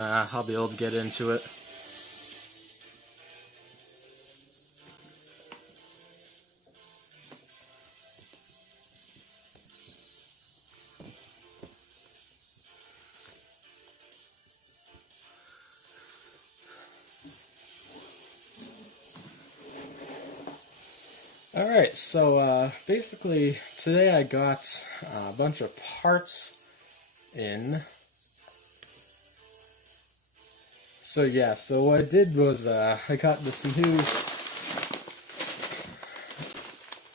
I'll be able to get into it. Alright, so basically today I got a bunch of parts in. So yeah, so what I did was I got this new,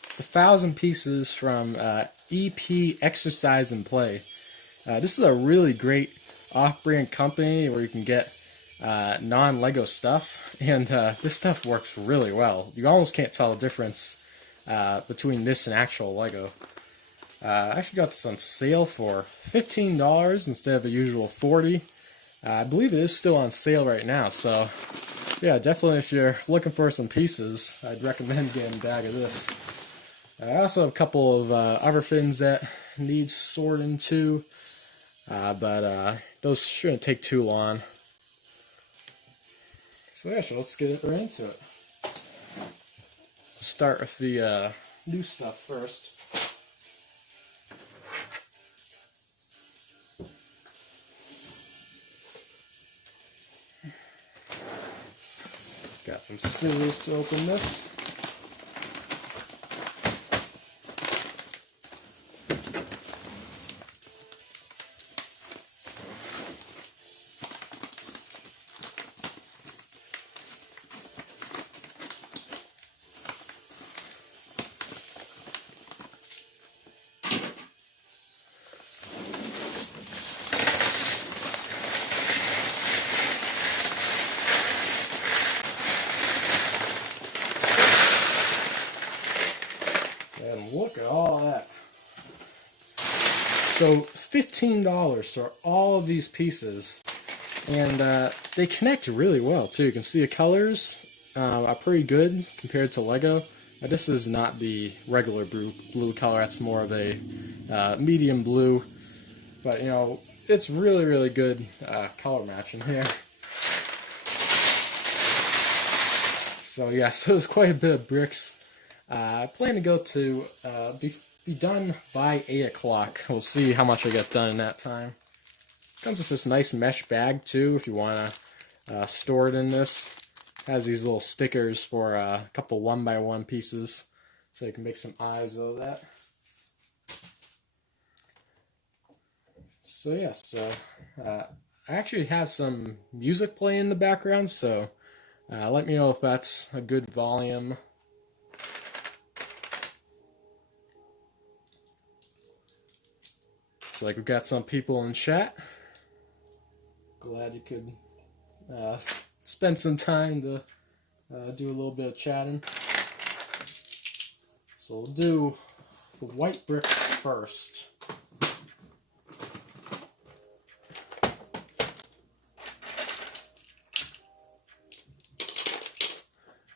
it's 1,000 pieces from EP Exercise and Play. This is a really great off-brand company where you can get non-Lego stuff, and this stuff works really well. You almost can't tell the difference between this and actual Lego. I actually got this on sale for $15 instead of the usual $40. I believe it is still on sale right now, so yeah, definitely if you're looking for some pieces, I'd recommend getting a bag of this. I also have a couple of other things that need sorting too, but those shouldn't take too long. So yeah, so let's get right into it. Start with the new stuff first. Got some scissors to open this. And look at all that. So $15 for all of these pieces, and they connect really well too. You can see the colors are pretty good compared to Lego. This is not the regular blue color, that's more of a medium blue, but you know, it's really good color matching here. So yeah, so there's quite a bit of bricks. I plan to go to be done by 8 o'clock. We'll see how much I get done in that time. Comes with this nice mesh bag too, if you want to store it in this. Has these little stickers for a couple 1x1 pieces, so you can make some eyes out of that. So yeah, so I actually have some music playing in the background, so let me know if that's a good volume. Looks like we've got some people in chat. Glad you could spend some time to do a little bit of chatting. So we'll do the white bricks first.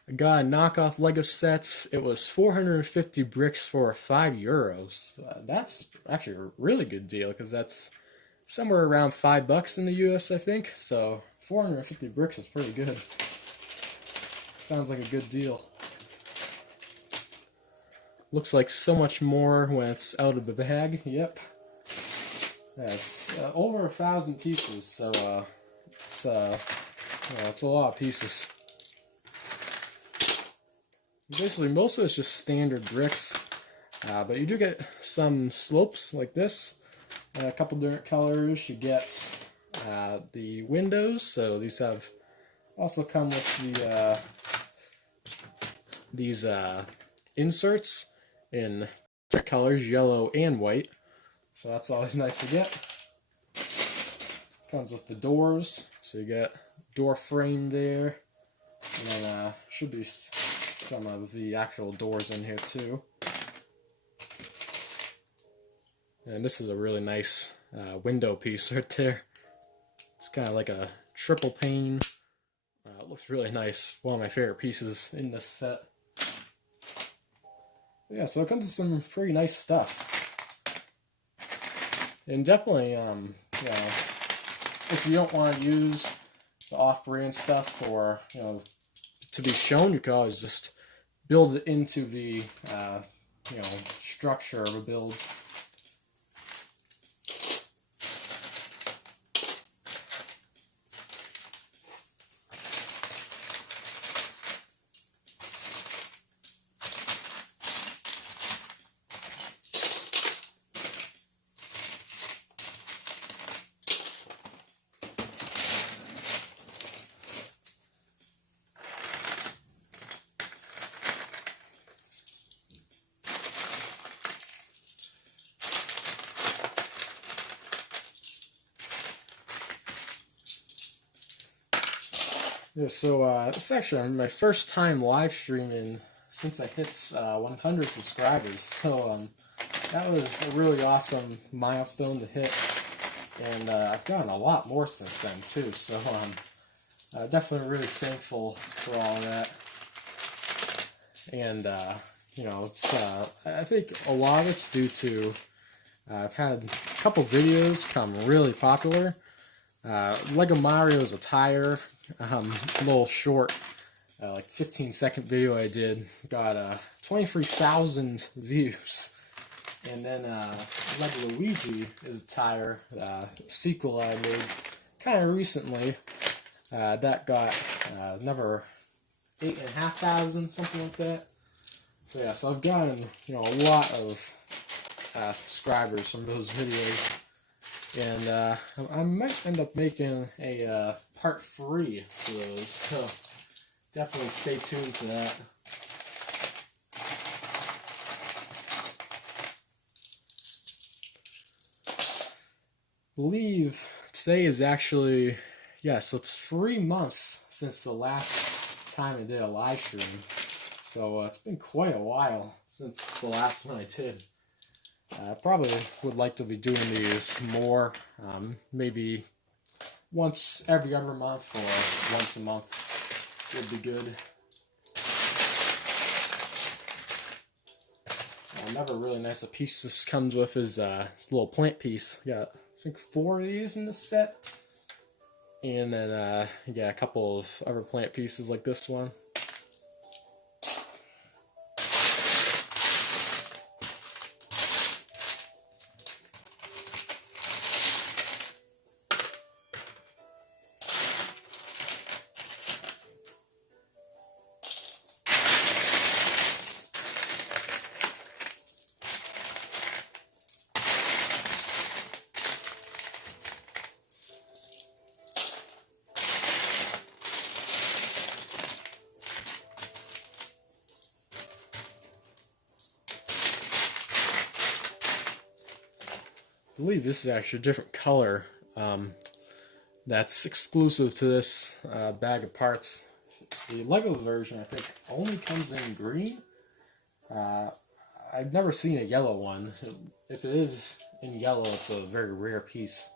I got a knockoff Lego sets. It was 450 bricks for €5. That's actually a really good deal because that's somewhere around $5 in the US, I think. So 450 bricks is pretty good. Sounds like a good deal. Looks like so much more when it's out of the bag. Yep. That's over 1,000 pieces, so it's a lot of pieces. Basically, most of it's just standard bricks, but you do get some slopes like this, a couple different colors. You get the windows, so these have also come with the these inserts in different colors, yellow and white. So that's always nice to get. Comes with the doors, so you get door frame there, and then should be some of the actual doors in here too. And this is a really nice window piece right there. It's kind of like a triple pane. It looks really nice. One of my favorite pieces in this set. Yeah, so it comes with some pretty nice stuff. And definitely, you know, if you don't want to use the off-brand stuff, or to be shown, you can always just build it into the structure of a build. Yeah, so this is actually my first time live streaming since I hit 100 subscribers. So that was a really awesome milestone to hit, and I've gotten a lot more since then too. So definitely really thankful for all of that. And I think a lot of it's due to I've had a couple videos come really popular. Lego Mario's attire, a little short, like 15-second video I did, got 23,000 views. And then Lego Luigi is attire, sequel I made kind of recently, that got another 8,500, something like that. So yeah, so I've gotten a lot of subscribers from those videos. And I might end up making a part 3 for those, so definitely stay tuned to that. I believe today is actually, yes, it's 3 months since the last time I did a live stream. So it's been quite a while since the last one I did. I probably would like to be doing these more, maybe once every other month or once a month would be good. Another really nice piece this comes with is this little plant piece. Got, I think, 4 of these in this set. And then you got a couple of other plant pieces like this one. I believe this is actually a different color that's exclusive to this bag of parts. The Lego version, I think, only comes in green. I've never seen a yellow one. If it is in yellow, it's a very rare piece.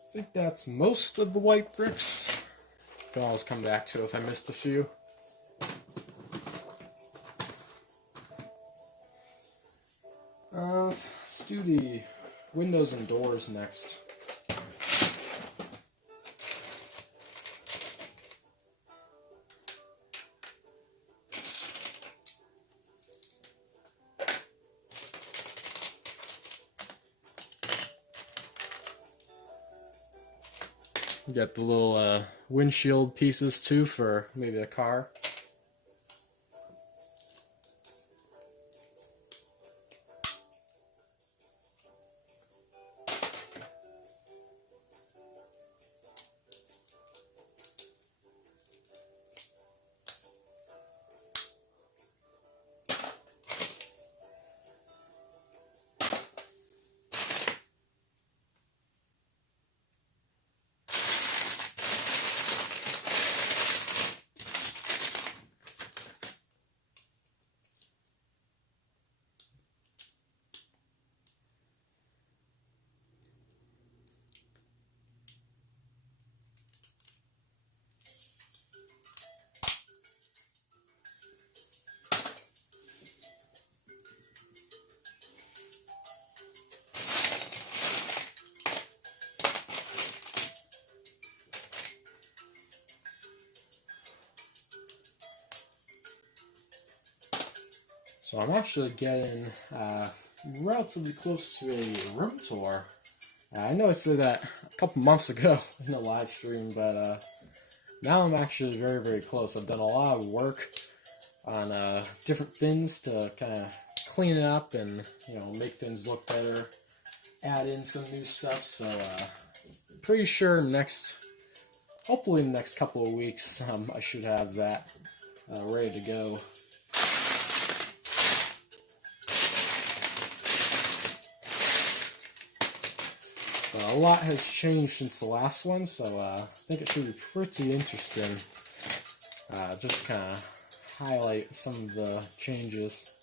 I think that's most of the white bricks. Can always come back to if I missed a few. Let's do the windows and doors next. You got the little windshield pieces too for maybe a car. So I'm actually getting relatively close to a room tour. I know I said that a couple months ago in a live stream, but now I'm actually very, very close. I've done a lot of work on different things to kind of clean it up and, you know, make things look better, add in some new stuff. So pretty sure hopefully in the next couple of weeks, I should have that ready to go. A lot has changed since the last one, so I think it should be pretty interesting. Just kind of highlight some of the changes.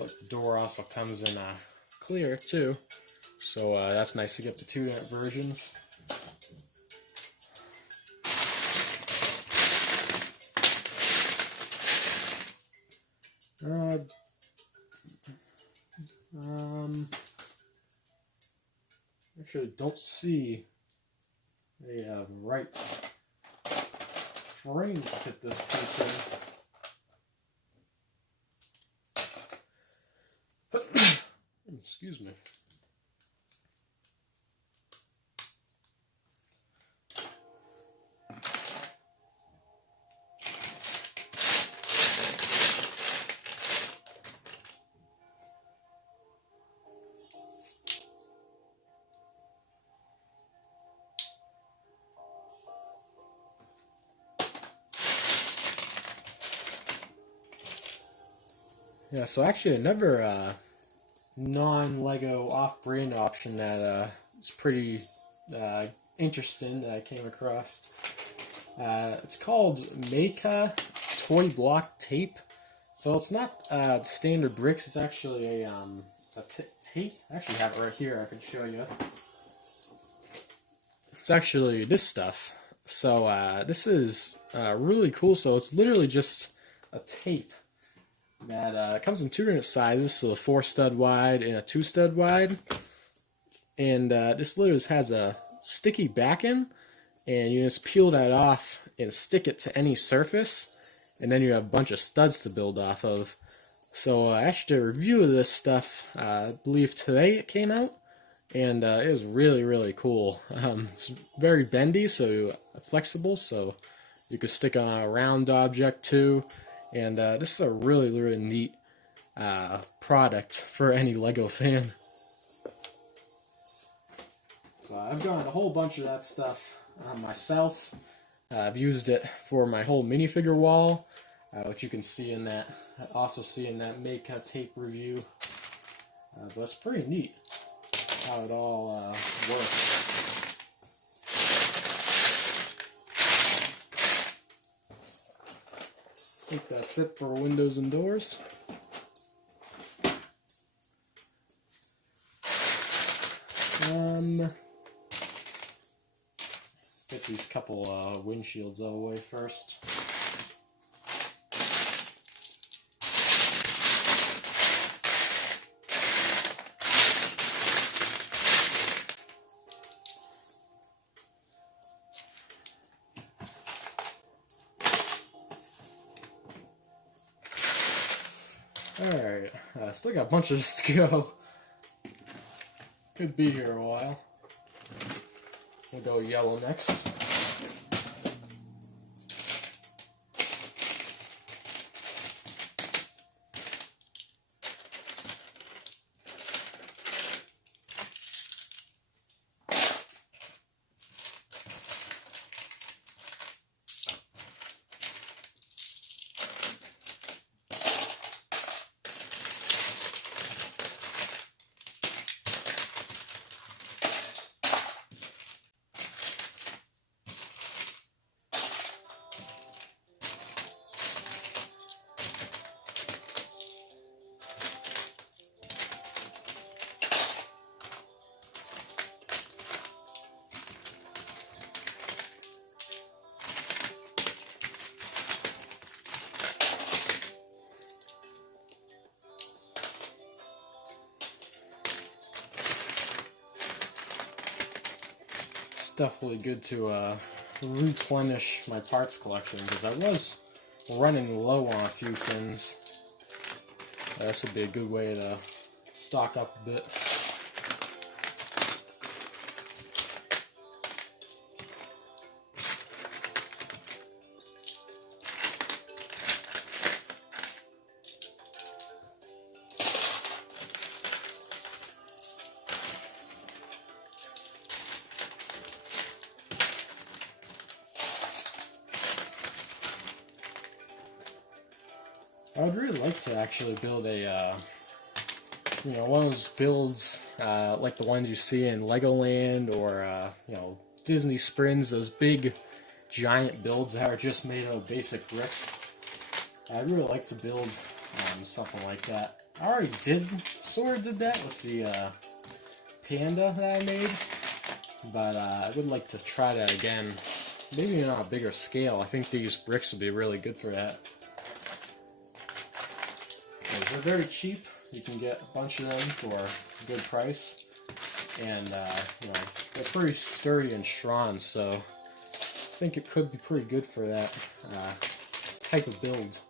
Looks like the door also comes in clear too, so that's nice to get the 2-unit versions. Actually don't see a right frame to fit this piece in. Excuse me. Yeah, so actually another non-Lego off-brand option that is pretty interesting that I came across. It's called Mecha Toy Block Tape. So it's not standard bricks. It's actually a tape. I actually have it right here. I can show you. It's actually this stuff. So this is really cool. So it's literally just a tape that comes in 2 different sizes, so a 4-stud wide and a 2-stud wide. And this literally has a sticky backing, and you just peel that off and stick it to any surface, and then you have a bunch of studs to build off of. So I actually did a review of this stuff, I believe today it came out, and it was really, really cool. It's very bendy, so flexible, so you could stick on a round object too. And this is a really, really neat product for any Lego fan. So I've done a whole bunch of that stuff myself. I've used it for my whole minifigure wall, which you can see in that, also see in that make tape review. But it's pretty neat how it all works. I think that's it for windows and doors. Get these couple windshields out of the way first. Alright, still got a bunch of this to go. Could be here a while. We'll go yellow next. Definitely good to replenish my parts collection because I was running low on a few things. This would be a good way to stock up a bit. I would really like to actually build a, one of those builds like the ones you see in Legoland or, Disney Springs, those big giant builds that are just made of basic bricks. I'd really like to build something like that. I already sort of did that with the panda that I made, but I would like to try that again. Maybe on a bigger scale. I think these bricks would be really good for that. They're very cheap. You can get a bunch of them for a good price, and they're pretty sturdy and strong. So I think it could be pretty good for that type of build.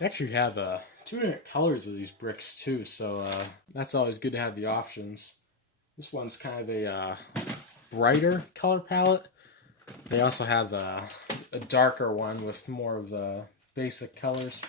I actually have two different colors of these bricks too, so that's always good to have the options. This one's kind of a brighter color palette. They also have a darker one with more of the basic colors.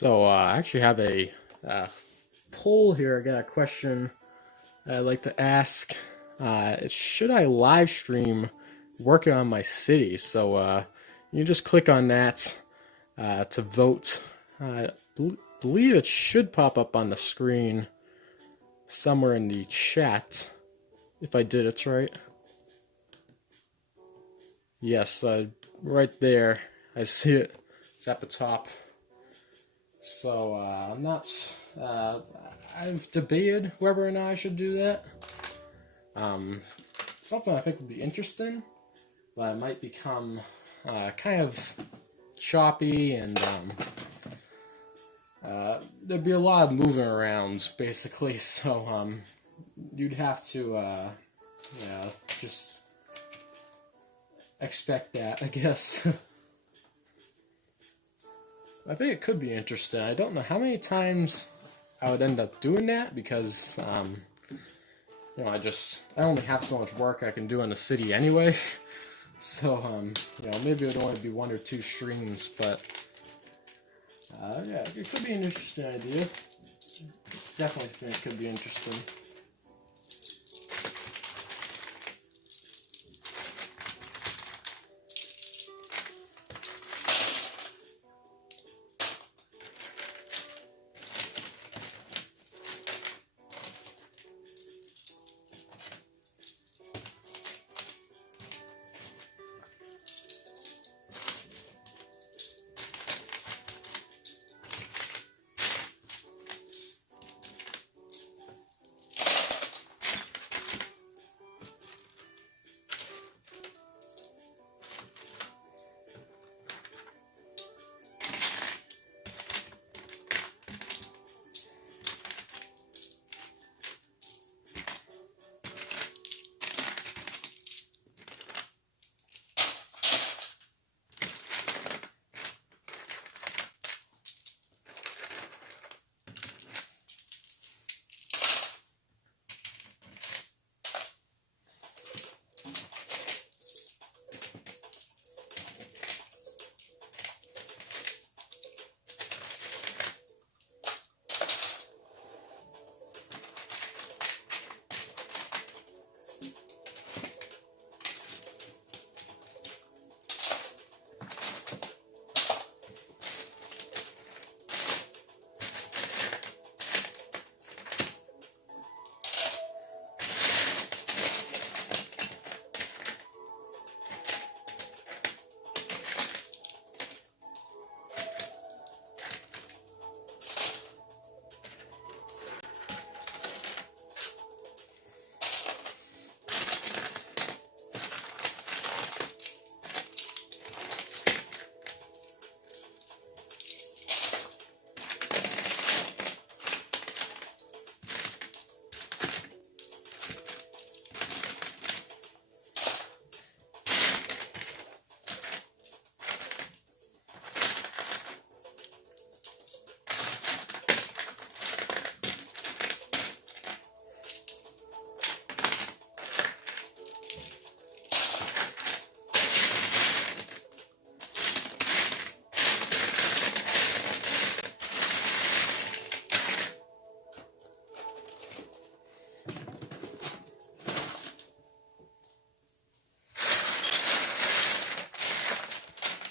So I actually have a poll here. I got a question I'd like to ask. Should I live stream working on my city? So you just click on that to vote. I believe it should pop up on the screen somewhere in the chat if I did it right. Yes, right there. I see it. It's at the top. So I'm not. I've debated whether or not I should do that. Something I think would be interesting, but it might become kind of choppy, and there'd be a lot of moving around, basically. So you'd have to just expect that, I guess. I think it could be interesting. I don't know how many times I would end up doing that, because I only have so much work I can do in the city anyway. So maybe it would only be 1 or 2 streams, but yeah, it could be an interesting idea. Definitely think it could be interesting.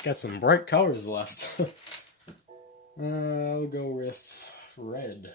Got some bright colors left. I'll go with red.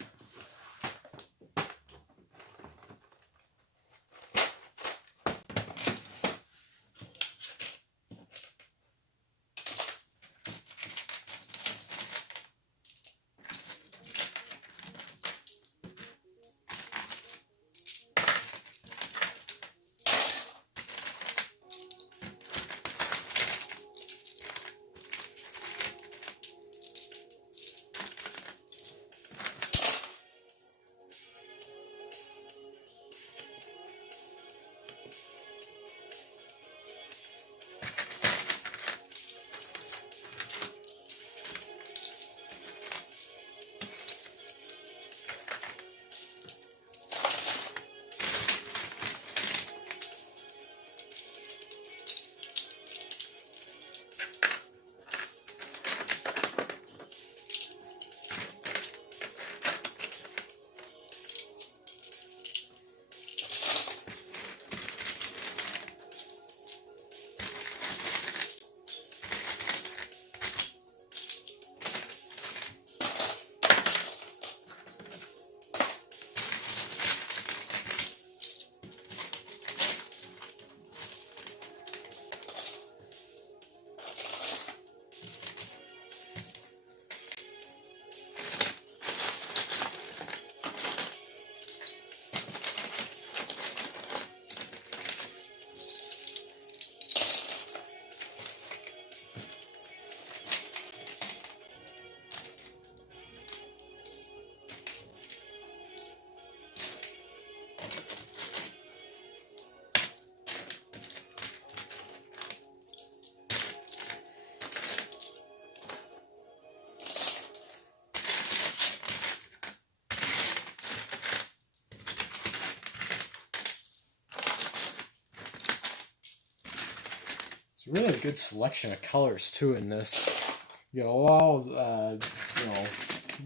It's a really good selection of colors too in this. You know, all you know,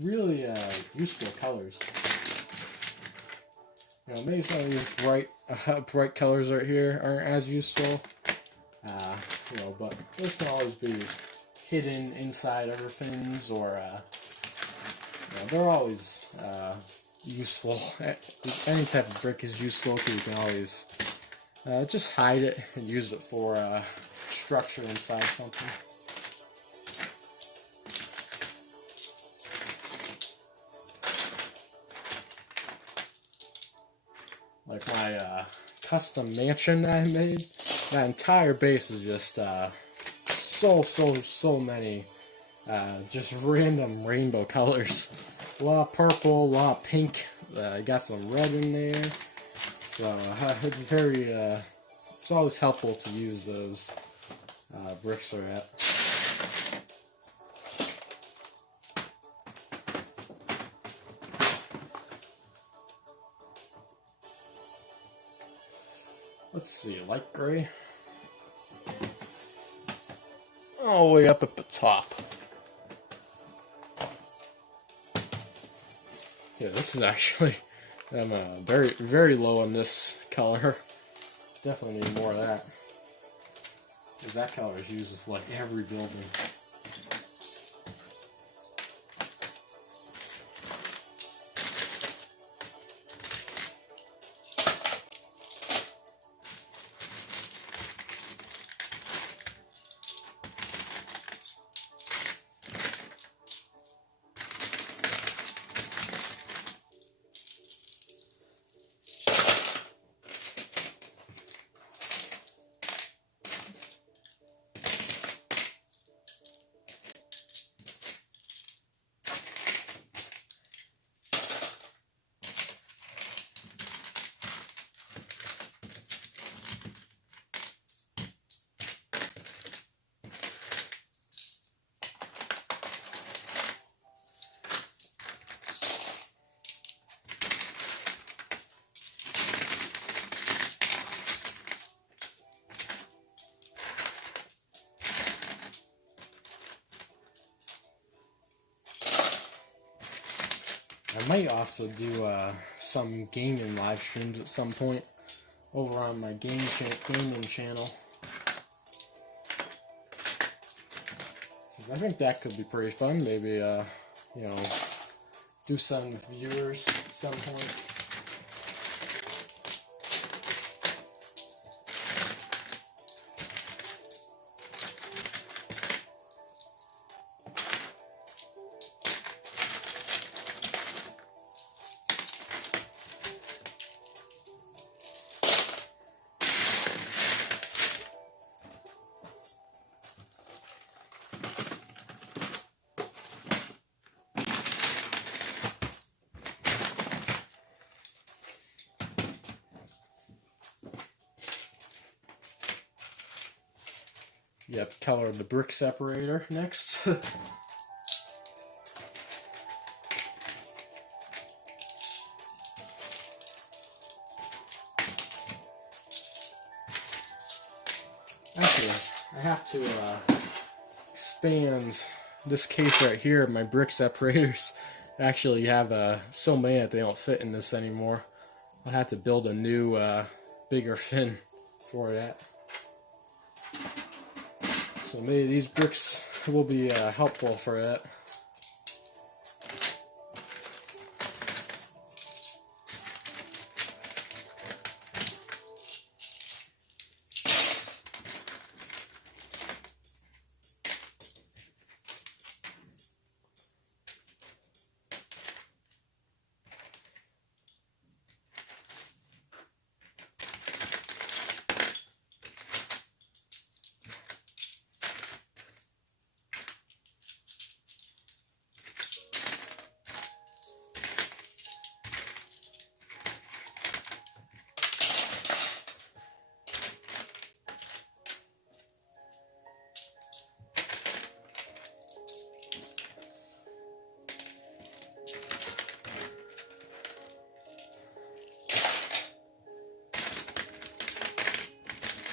really useful colors. You know, maybe some of these bright colors right here aren't as useful. You know, but this can always be hidden inside other things, or you know, they're always useful. Any type of brick is useful because you can always just hide it and use it for structure inside something. Like my custom mansion that I made, that entire base is just so many just random rainbow colors. A lot of purple, a lot of pink. Got some red in there. So it's very, it's always helpful to use those bricks for that. Let's see, light gray. All the way up at the top. Yeah, this is actually, I'm very low on this color. Definitely need more of that. Because that color is used with like every building. I might also do some gaming live streams at some point over on my gaming channel. So I think that could be pretty fun. Maybe you know, do some with viewers at some point. You have to color the brick separator next. Actually, I have to expand this case right here. My brick separators actually have so many that they don't fit in this anymore. I'll have to build a new, bigger fin for that. So maybe these bricks will be helpful for that.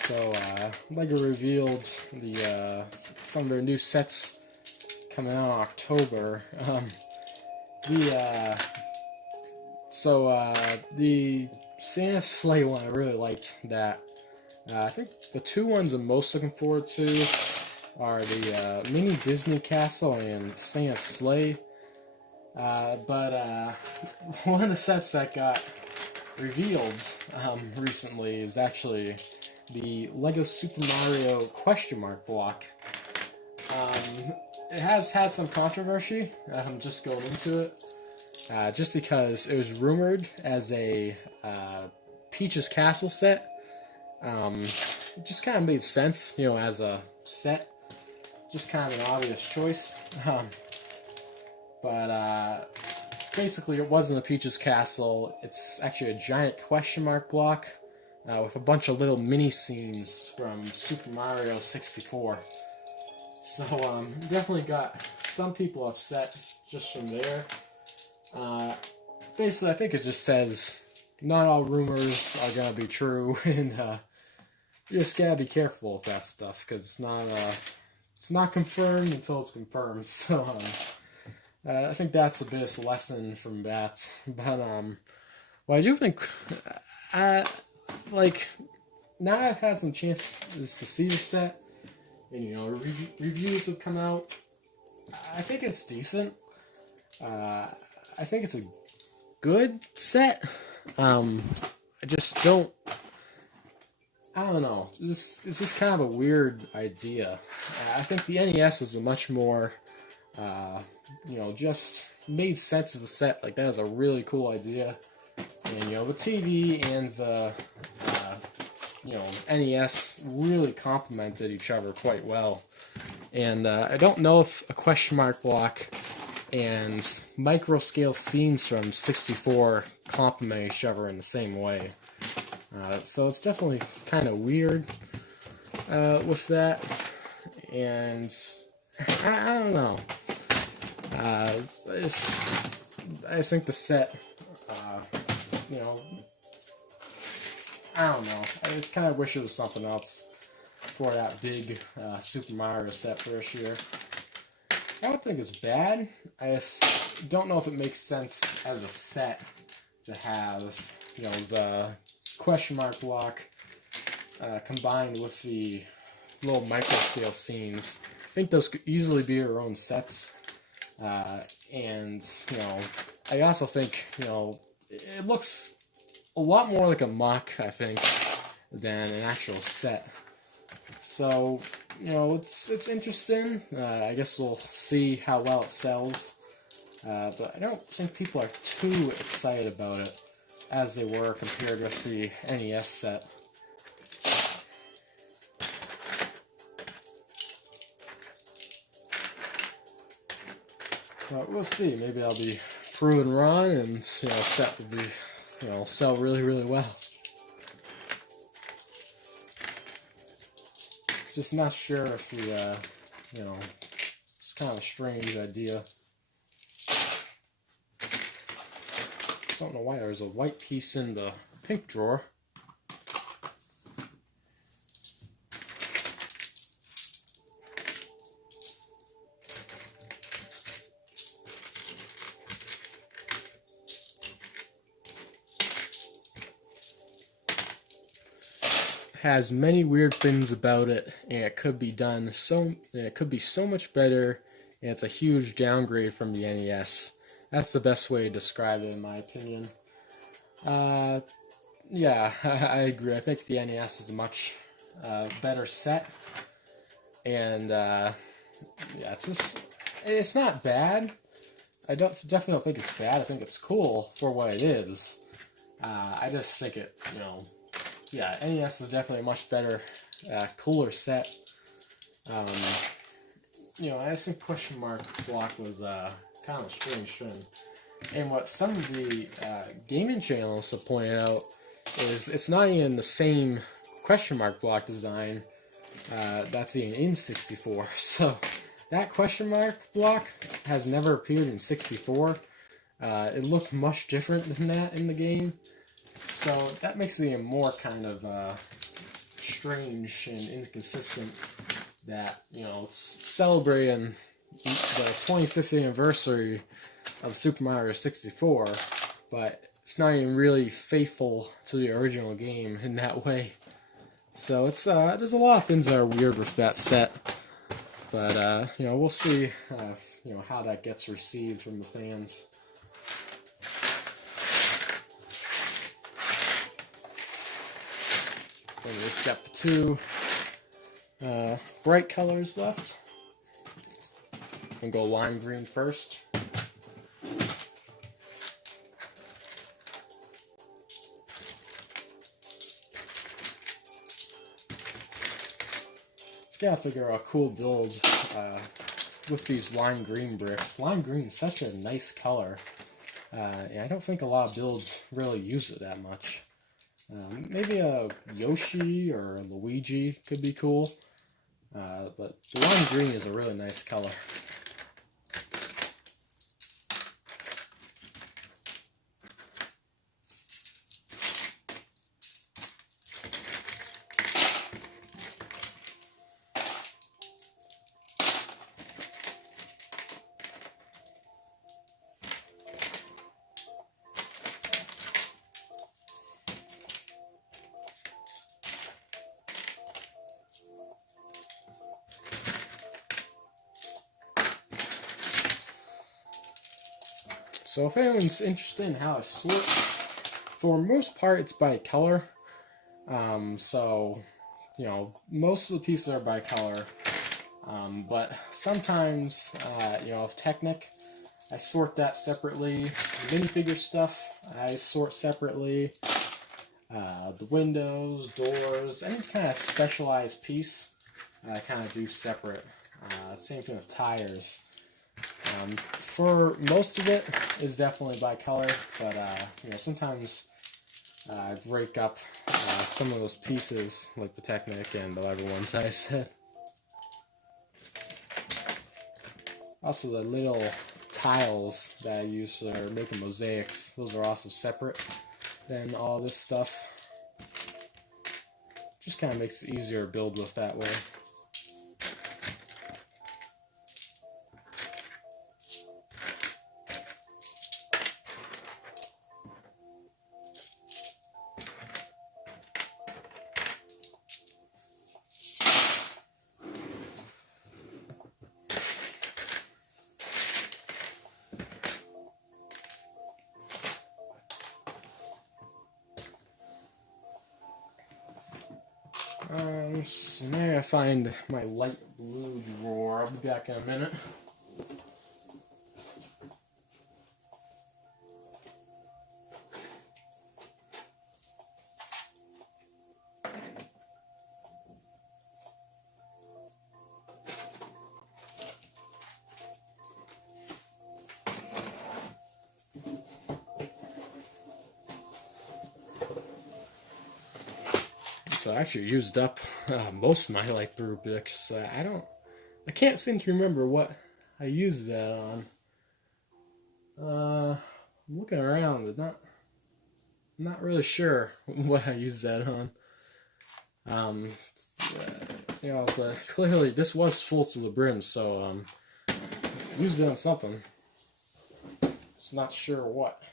So LEGO revealed some of their new sets coming out in October. The Santa sleigh one, I really liked that. I think the two ones I'm most looking forward to are the mini Disney castle and Santa's sleigh. But one of the sets that got revealed recently is actually the LEGO Super Mario question mark block. It has had some controversy, just going into it, just because it was rumored as a Peach's Castle set. It just kind of made sense, as a set, just kind of an obvious choice. But basically it wasn't a Peach's Castle, it's actually a giant question mark block with a bunch of little mini scenes from Super Mario 64. So definitely got some people upset just from there. Basically I think it just says not all rumors are gonna be true, and you just gotta be careful with that stuff, because it's not confirmed until it's confirmed. So I think that's the biggest lesson from that. But well, I do think now I've had some chances to see the set, and reviews have come out. I think it's decent. I think it's a good set. I just don't. I don't know. It's just kind of a weird idea. I think the NES is a much more, just made sense as a set. Like, that is a really cool idea. And, the TV and the, NES really complemented each other quite well. And I don't know if a question mark block and micro scale scenes from 64 complement each other in the same way. So it's definitely kind of weird with that, and I don't know. I just think the set, I don't know. I just kind of wish it was something else for that big Super Mario set for this year. I don't think it's bad. I just don't know if it makes sense as a set to have, the question mark block combined with the little micro scale scenes. I think those could easily be their own sets. And, I also think, it looks a lot more like a mock, I think, than an actual set. So, it's interesting. I guess we'll see how well it sells. But I don't think people are too excited about it as they were compared with the NES set. But we'll see. Maybe I'll be proven wrong, and set will be, sell really, really well. Just not sure if the, it's kind of a strange idea. Don't know why there's a white piece in the pink drawer. Has many weird things about it, and it could be done it could be so much better, and it's a huge downgrade from the NES. That's the best way to describe it, in my opinion. Yeah, I agree. I think the NES is a much better set, and it's not bad. I definitely don't think it's bad. I think it's cool for what it is. I just think it, NES is definitely a much better, cooler set. I just think question mark block was kind of a strange thing. And what some of the gaming channels have pointed out is it's not even the same question mark block design that's in 64. So that question mark block has never appeared in 64. It looked much different than that in the game. So that makes it even more kind of strange and inconsistent that, you know, it's celebrating the 25th anniversary of Super Mario 64, but it's not even really faithful to the original game in that way. So it's there's a lot of things that are weird with that set, but you know, we'll see you know, how that gets received from the fans. Then we just got the two bright colors left. I'm gonna go lime green first. Just gotta figure out a cool build with these lime green bricks. Lime green is such a nice color. And I don't think a lot of builds really use it that much. Maybe a Yoshi or a Luigi could be cool. But the lime green is a really nice color. So if anyone's interested in how I sort, for the most part it's by color. So, you know, most of the pieces are by color. But sometimes, you know, with Technic, I sort that separately. The minifigure stuff, I sort separately. The windows, doors, any kind of specialized piece, I kind of do separate. Same thing with tires. For most of it is definitely by color, but you know, sometimes I break up some of those pieces, like the Technic and the other ones I said. Also, the little tiles that I use for making mosaics, those are also separate than all this stuff. Just kind of makes it easier to build with that way. So now I find my light blue drawer. I'll be back in a minute. So I actually used up most of my light blue bricks. I can't seem to remember what I used that on. I'm looking around, but not really sure what I used that on. You know, clearly this was full to the brim, so used it on something. Just not sure what.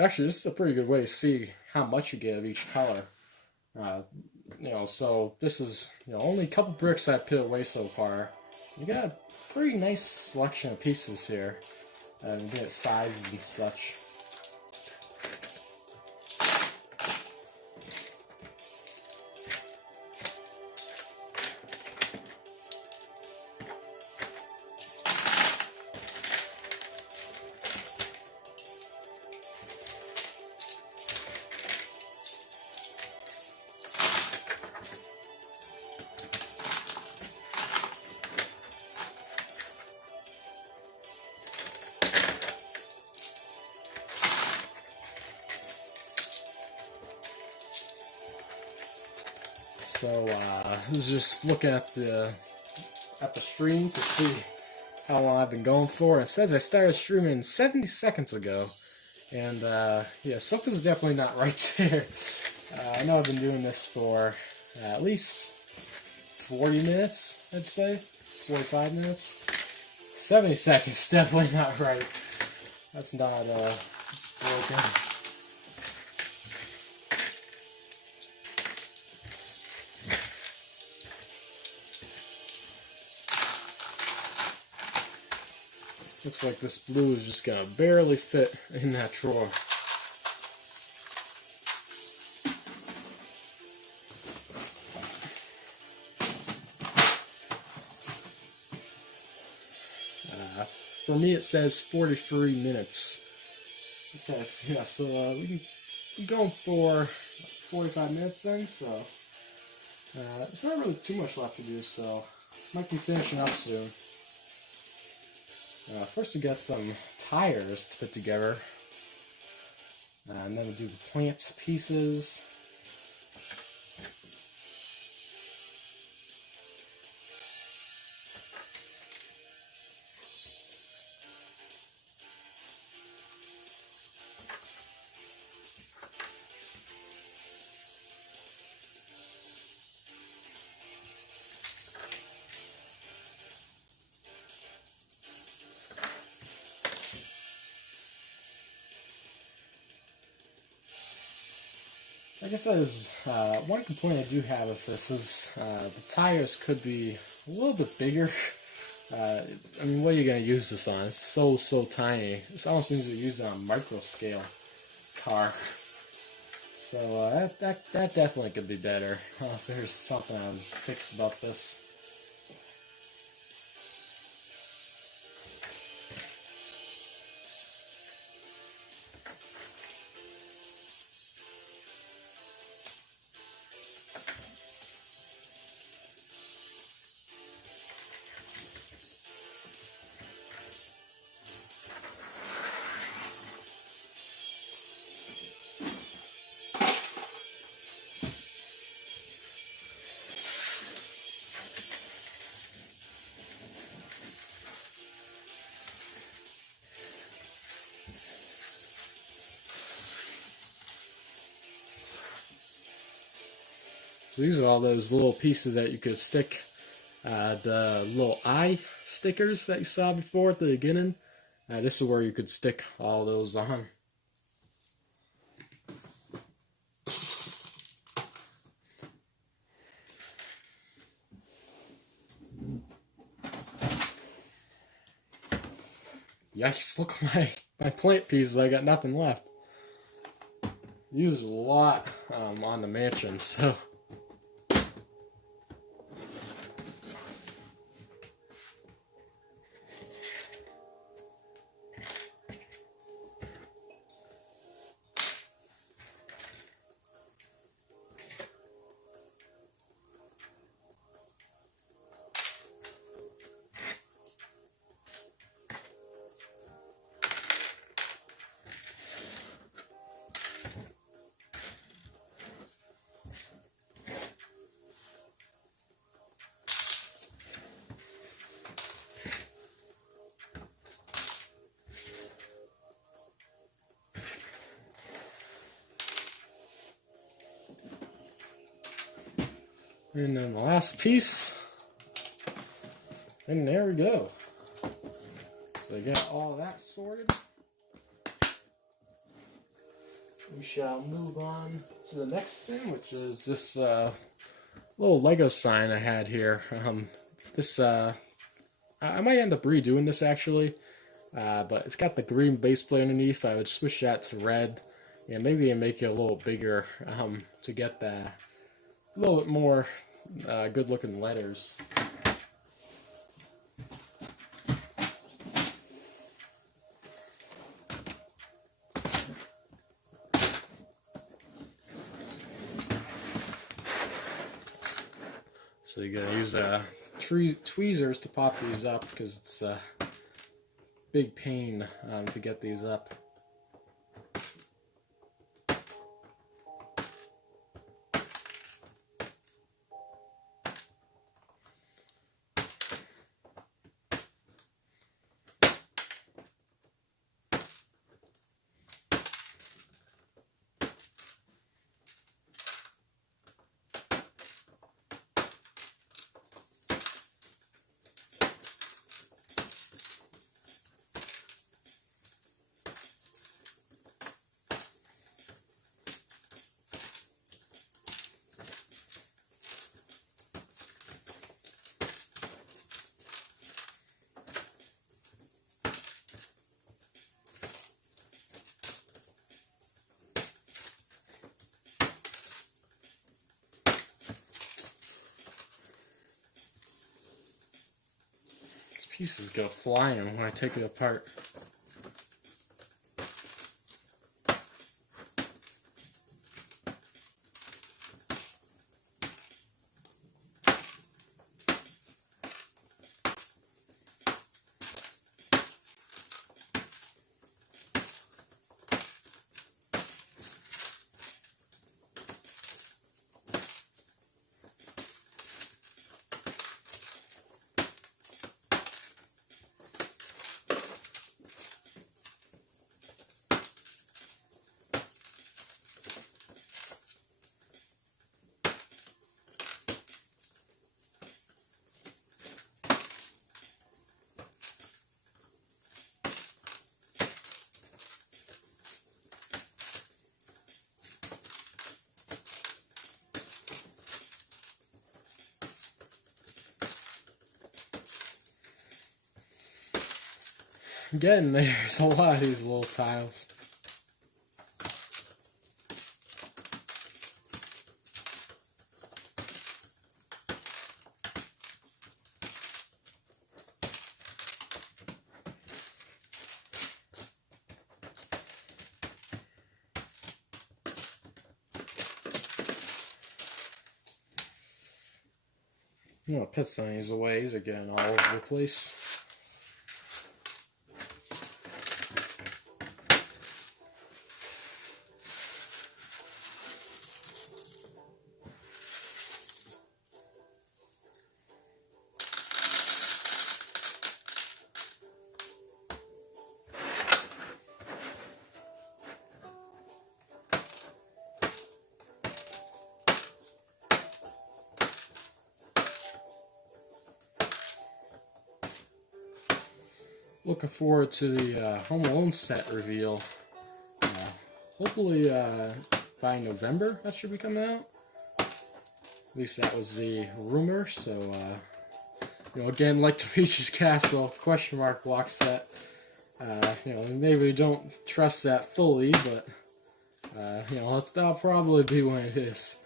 Actually, this is a pretty good way to see how much you get of each color. You know, so this is, you know, only a couple bricks I've put away so far. You got a pretty nice selection of pieces here. You get sizes and such. So I was just looking at the stream to see how long I've been going for. It says I started streaming 70 seconds ago, And yeah, something's definitely not right there. I know I've been doing this for at least 40 minutes, I'd say. 45 minutes. 70 seconds, definitely not right. That's not broken. Looks like this blue is just gonna barely fit in that drawer. For me, it says 43 minutes. Okay, so yeah, so we can be going for 45 minutes then, so there's not really too much left to do, so might be finishing up soon. First we got some tires to put together, and then we'll do the plant pieces. I guess that is one complaint I do have with this is the tires could be a little bit bigger. I mean, what are you going to use this on? It's so tiny. This almost seems to be used on a micro scale car. So that definitely could be better. If there's something I would fix about this. So these are all those little pieces that you could stick the little eye stickers that you saw before at the beginning. This is where you could stick all those on. Yikes, look at my plant pieces, I got nothing left. Used a lot on the mansion, so. And then the last piece, and there we go. So I got all that sorted. We shall move on to the next thing, which is this little Lego sign I had here. I might end up redoing this actually, but it's got the green base plate underneath. I would switch that to red, and maybe make it a little bigger to get a little bit more good looking letters. So you're gonna use tweezers to pop these up because it's a big pain to get these up. pieces go flying when I take it apart. Getting there. There's a lot of these little tiles. I'm gonna put some of these away. These are getting all over the place. Looking forward to the Home Alone set reveal. Hopefully by November that should be coming out. At least that was the rumor. So you know, again, like the Peach's Castle question mark block set. You know, maybe we don't trust that fully, but you know, that'll probably be when it is.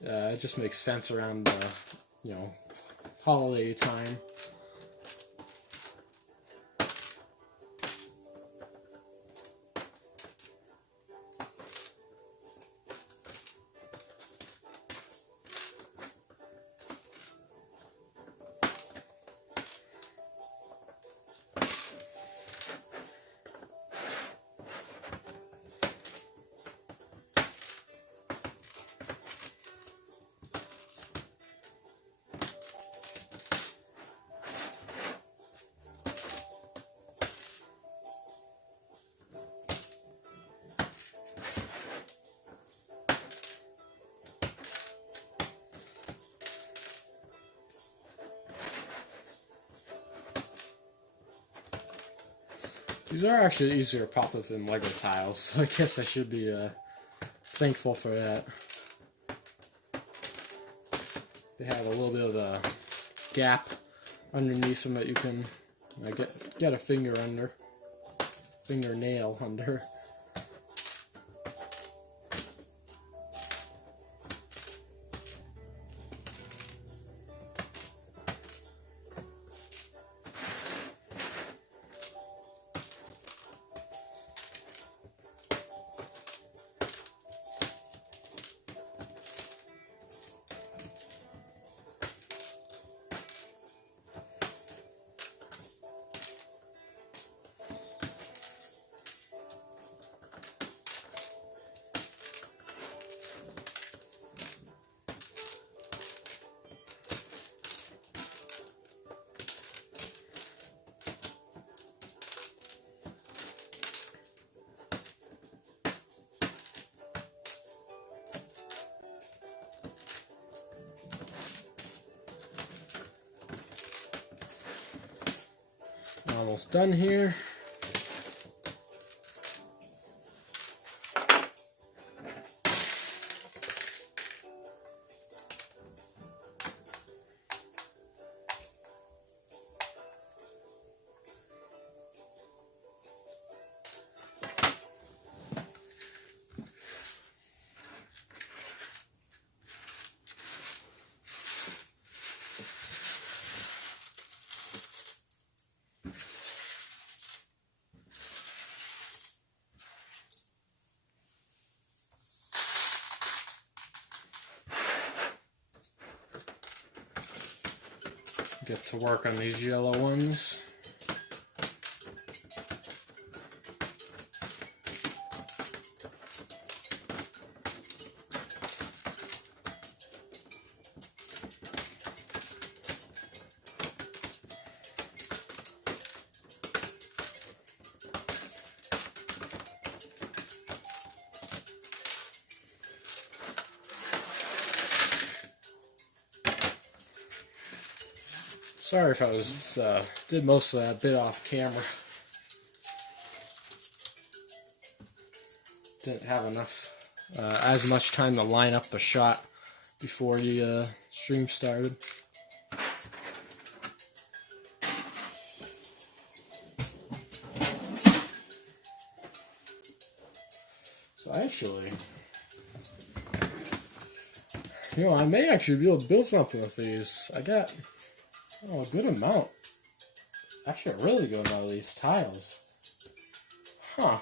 It just makes sense around the, you know, holiday time. These are actually easier to pop up than Lego tiles, so I guess I should be thankful for that. They have a little bit of a gap underneath them that you can get a fingernail under. Almost done here. get to work on these yellow ones. Sorry if I was did most of that bit off camera. Didn't have enough as much time to line up the shot before the stream started. So actually, I may actually be able to build something with these. I got a good amount. Actually, a really good amount of these tiles. Huh.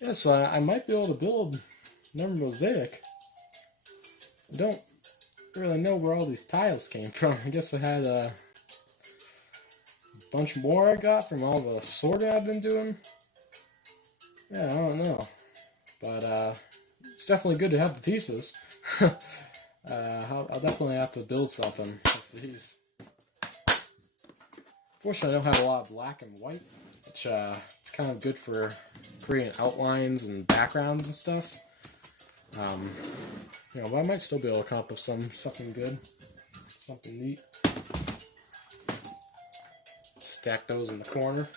Yeah, so I might be able to build another mosaic. I don't really know where all these tiles came from. I guess I had a bunch more I got from all the sorting I've been doing. Yeah, I don't know. But it's definitely good to have the pieces. I'll definitely have to build something with these. Fortunately, I don't have a lot of black and white, which it's kind of good for creating outlines and backgrounds and stuff. But I might still be able to come up with something good, something neat. Stack those in the corner.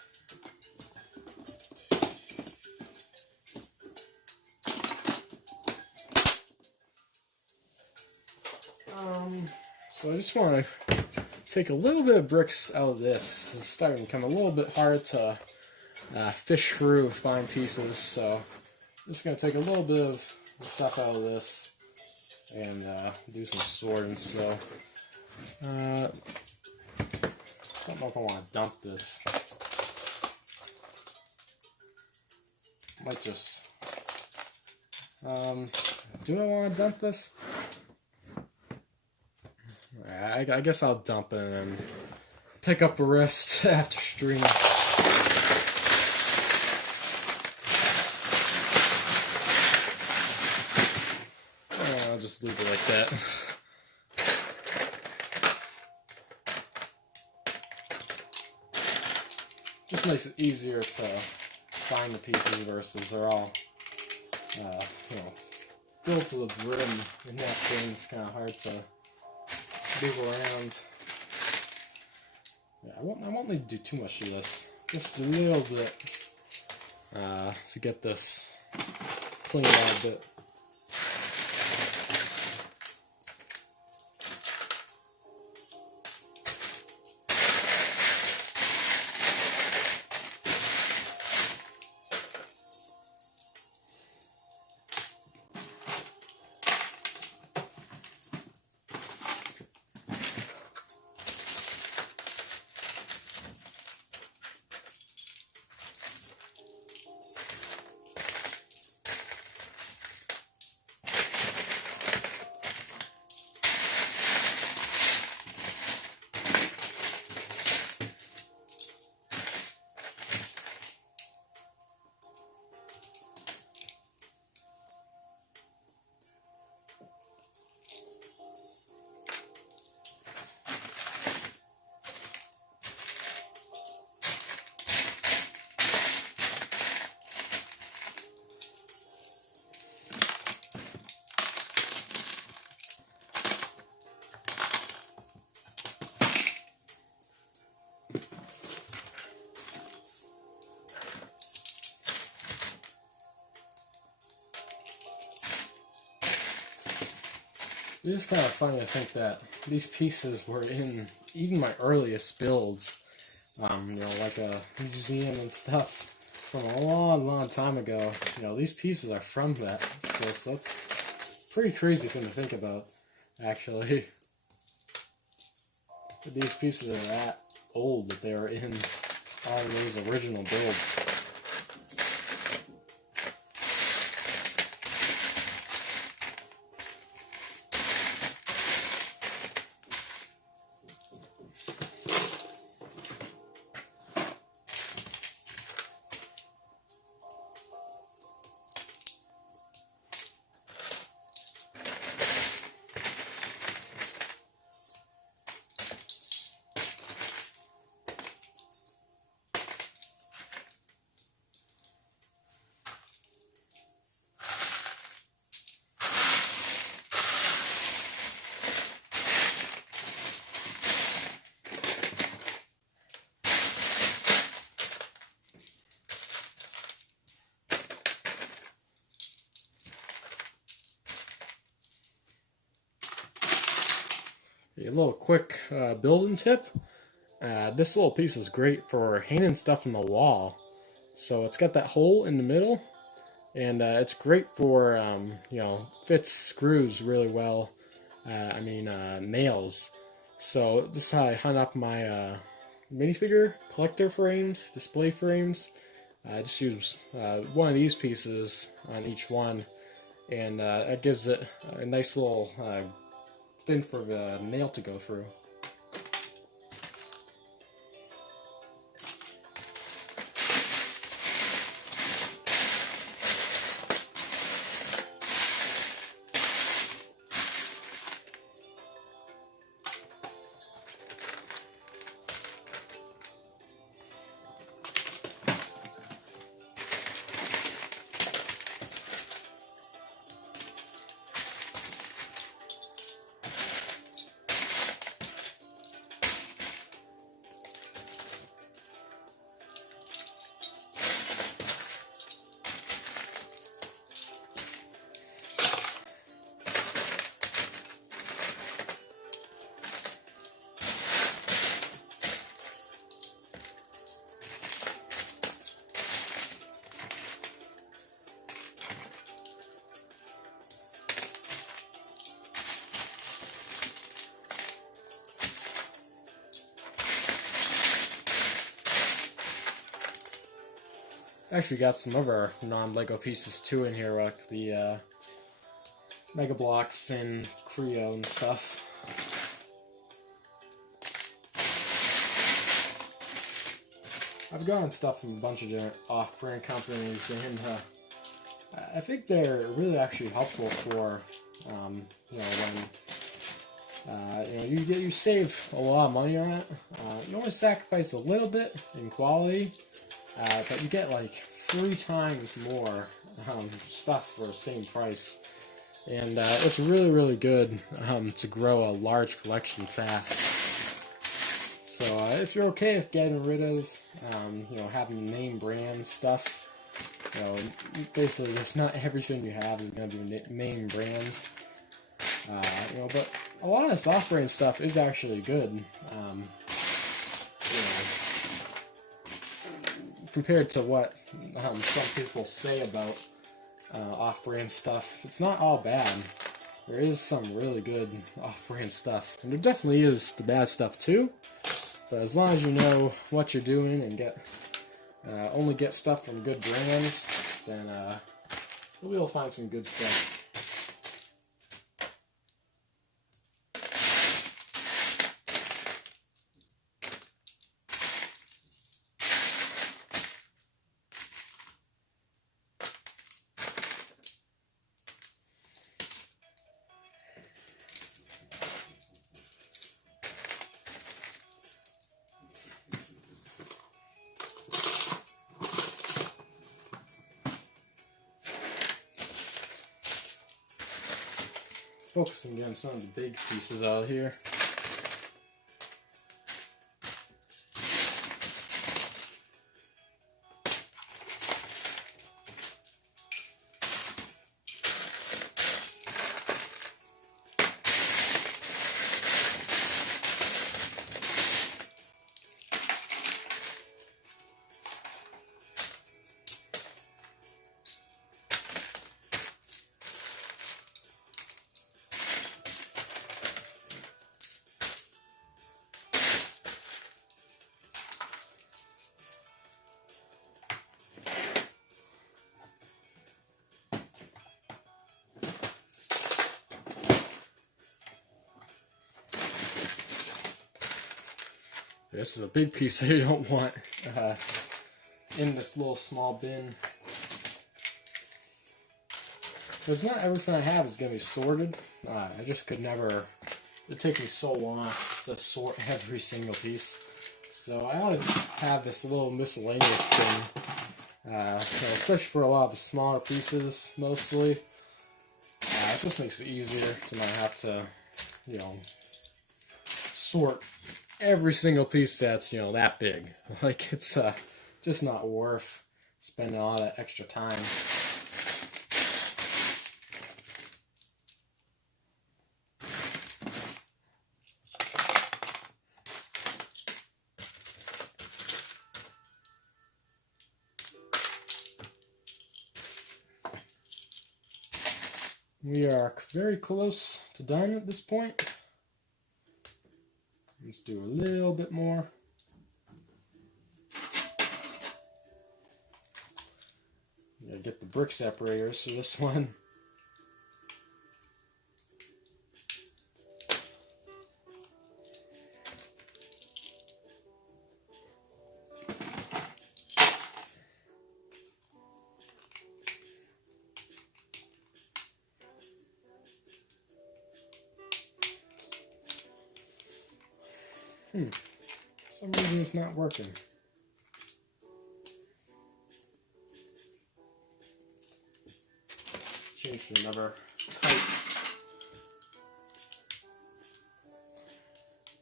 So I just want to take a little bit of bricks out of this. It's starting to become a little bit hard to fish through fine pieces, so I'm just going to take a little bit of stuff out of this and do some sorting. So I don't know if I want to dump this. I might just do I want to dump this? I guess I'll dump it and pick up the rest after stream. I'll just leave it like that. Just makes it easier to find the pieces versus they're all, built to the brim, and that thing's kind of hard to move around. Yeah, I won't need to do too much of this. Just a little bit to get this cleaned out a bit. It is kind of funny to think that these pieces were in even my earliest builds, like a museum and stuff from a long, long time ago. These pieces are from that still, so it's a pretty crazy thing to think about, actually. That these pieces are that old that they were in all those original builds. A little quick building tip. This little piece is great for hanging stuff in the wall. So it's got that hole in the middle, and it's great for, fits screws really well. Nails. So this is how I hung up my minifigure collector frames, display frames. I just use one of these pieces on each one, and that gives it a nice little thing for the nail to go through. Actually got some other non-Lego pieces too in here, like the Mega Blocks and Creo and stuff. I've gotten stuff from a bunch of different off-brand companies, and I think they're really actually helpful for, when you save a lot of money on it. You only sacrifice a little bit in quality, but you get like 3 times more stuff for the same price. And it's really, really good to grow a large collection fast. So if you're okay with getting rid of, having name brand stuff, basically it's not everything you have is going to be name brands. But a lot of this off-brand stuff is actually good. Compared to what some people say about off-brand stuff, it's not all bad. There is some really good off-brand stuff, and there definitely is the bad stuff too. But as long as you know what you're doing and only get stuff from good brands, then you'll be able to find some good stuff. Focusing on getting some of the big pieces out here. This is a big piece that you don't want in this little small bin. Because not everything I have is going to be sorted. I just could never, it takes me so long to sort every single piece. So I always have this little miscellaneous bin, especially for a lot of the smaller pieces mostly. It just makes it easier to not have to, sort every single piece that's, that big. Like, it's just not worth spending all that extra time. We are very close to done at this point. Let's do a little bit more. Gotta get the brick separators for this one. For some reason it's not working. Change to another type.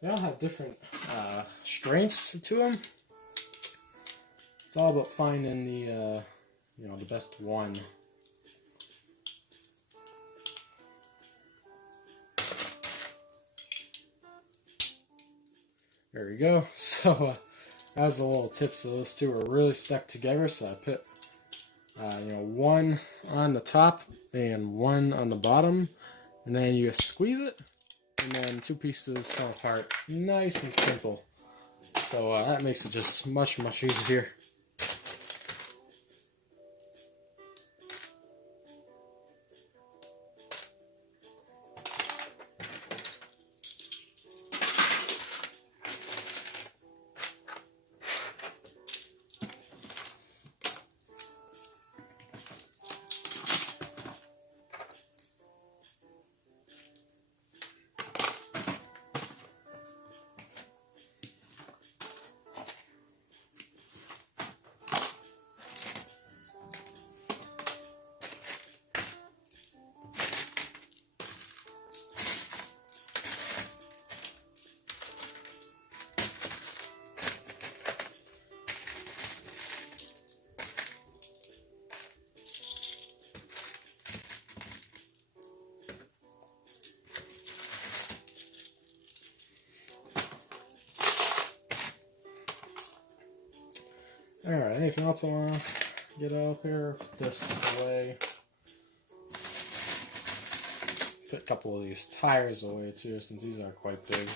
They all have different strengths to them. It's all about finding the the best one. There we go. So that was a little tip. So those two are really stuck together. So I put one on the top and one on the bottom, and then you just squeeze it, and then two pieces come apart. Nice and simple. So that makes it just much easier. Alright, anything else I want to get up here? This way. Put a couple of these tires away too, since these are quite big.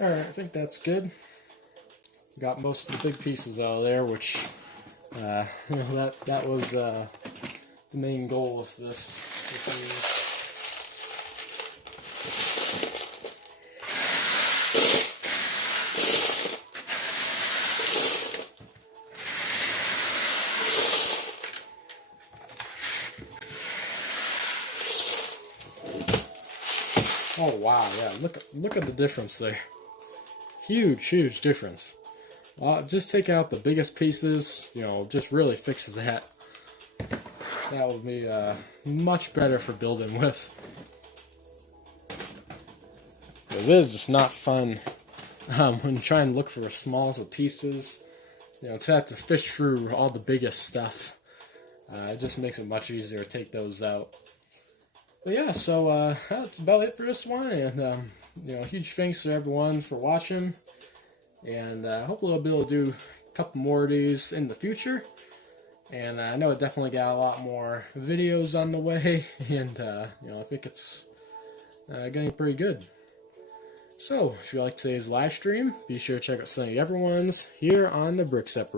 Alright, I think that's good. Got most of the big pieces out of there, which that was the main goal of this. Oh wow, yeah, look at the difference there. Huge difference. Just take out the biggest pieces, just really fixes that. That would be much better for building with. Because it is just not fun when you try and look for the smallest of pieces. To have to fish through all the biggest stuff. It just makes it much easier to take those out. But yeah, so that's about it for this one, and huge thanks to everyone for watching, and hopefully I'll be able to do a couple more of these in the future, and I know I definitely got a lot more videos on the way, and I think it's getting pretty good. So, if you like today's live stream, be sure to check out some of the other ones here on the Brick Separator.